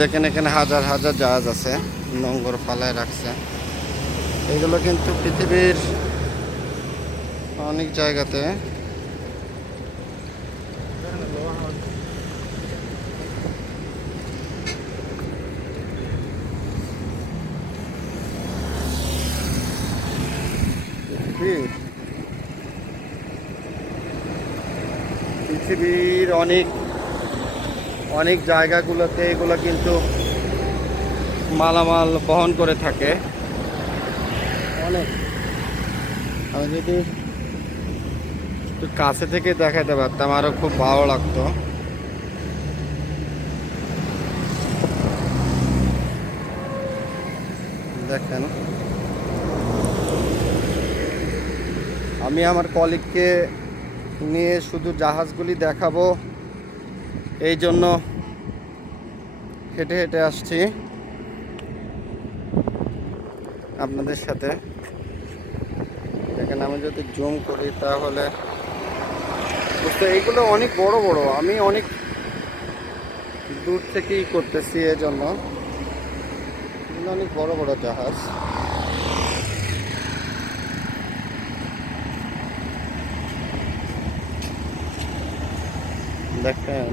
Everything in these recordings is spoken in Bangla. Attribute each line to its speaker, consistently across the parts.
Speaker 1: দেখেন এখানে হাজার হাজার জাহাজ আছে নোংর পালায় রাখছে। এগুলো কিন্তু পৃথিবীর অনেক জায়গাতে। পৃথিবীর পৃথিবীর অনেক অনেক জায়গাগুলোতে এগুলো কিন্তু মালামাল বহন করে থাকে। অনেক। আমি যদি একটু কাছে থেকে দেখাতে পারতাম আরও খুব ভালো লাগতো। দেখেন। আমি আমার কলিগকে নিয়ে শুধু জাহাজগুলি দেখাবো। এই জন্য হেঁটে হেঁটে আসছি। আপনাদের সাথে। দেখেন, আমি যদি জুম করি তাহলে বুঝতে এইগুলো অনেক বড় বড়। আমি অনেক দূর থেকেই করতেছি এজন্য। অনেক বড় বড় জাহাজ। দেখেন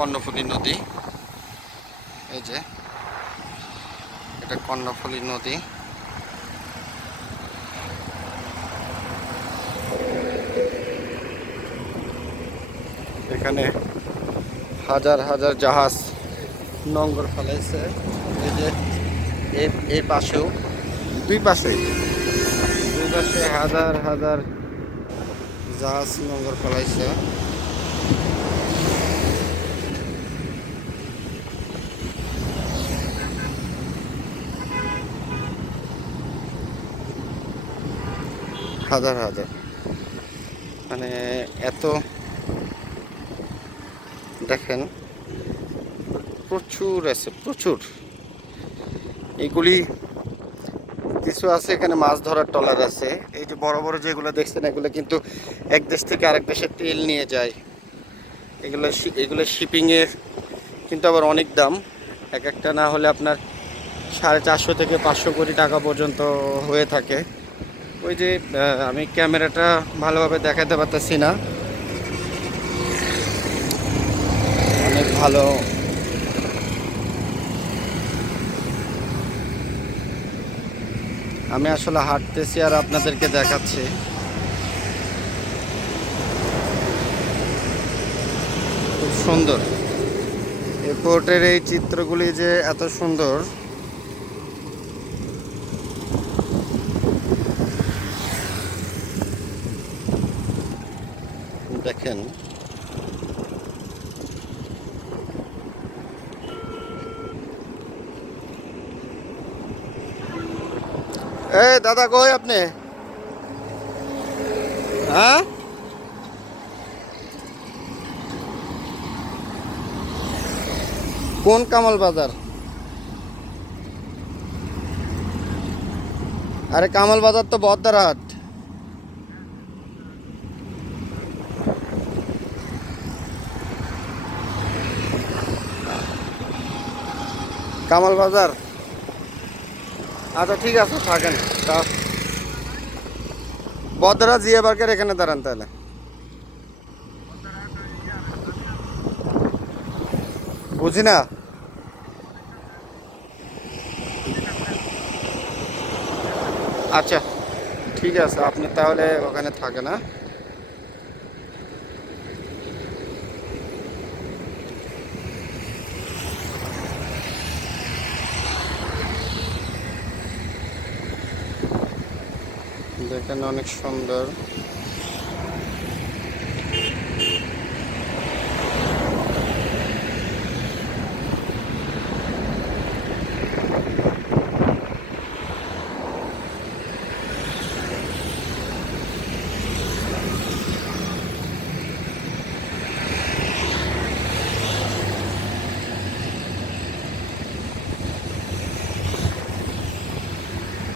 Speaker 1: কর্ণফুলী নদী। এই যে, এটা কর্ণফুলী নদী। এখানে হাজার হাজার জাহাজ নঙ্গর ফেলাইছে। এই যে এই- পাশেও, দুই পাশে দুই পাশে হাজার হাজার জাহাজ নঙ্গর ফেলাইছে। হাজার হাজার। মানে এত দেখেন, প্রচুর আছে, প্রচুর। এগুলি কিছু আছে, এখানে মাছ ধরার টলার আছে। এই যে বড় বড় যেগুলো দেখছেন, এগুলো কিন্তু এক দেশ থেকে আরেক দেশে তেল নিয়ে যায়। এগুলো এগুলো শিপিংয়ের কিন্তু আবার অনেক দাম। এক একটা না হলে আপনার সাড়ে চারশো থেকে পাঁচশো কোটি টাকা পর্যন্ত হয়ে থাকে। ওই যে আমি ক্যামেরাটা ভালোভাবে দেখাতে পারতেছি না। অনেক ভালো। আমি আসলে হাঁটতেছি আর আপনাদেরকে দেখাচ্ছি। খুব সুন্দর। এয়ারপোর্টের এই চিত্রগুলি যে এত সুন্দর দেখেন। এ দাদা কই আপনি? হ্যাঁ? কোন কামাল বাজার? আরে কামাল বাজার তো বদ্দারহাট কামাল বাজার আচ্ছা ঠিক আছে, থাকেন। তা বদরা জিয়া বার্কের এখানে দাঁড়ান তাহলে। বুঝি না? আচ্ছা ঠিক আছে, আপনি তাহলে ওখানে থাকেন হ্যাঁ? দেখেন অনেক সুন্দর।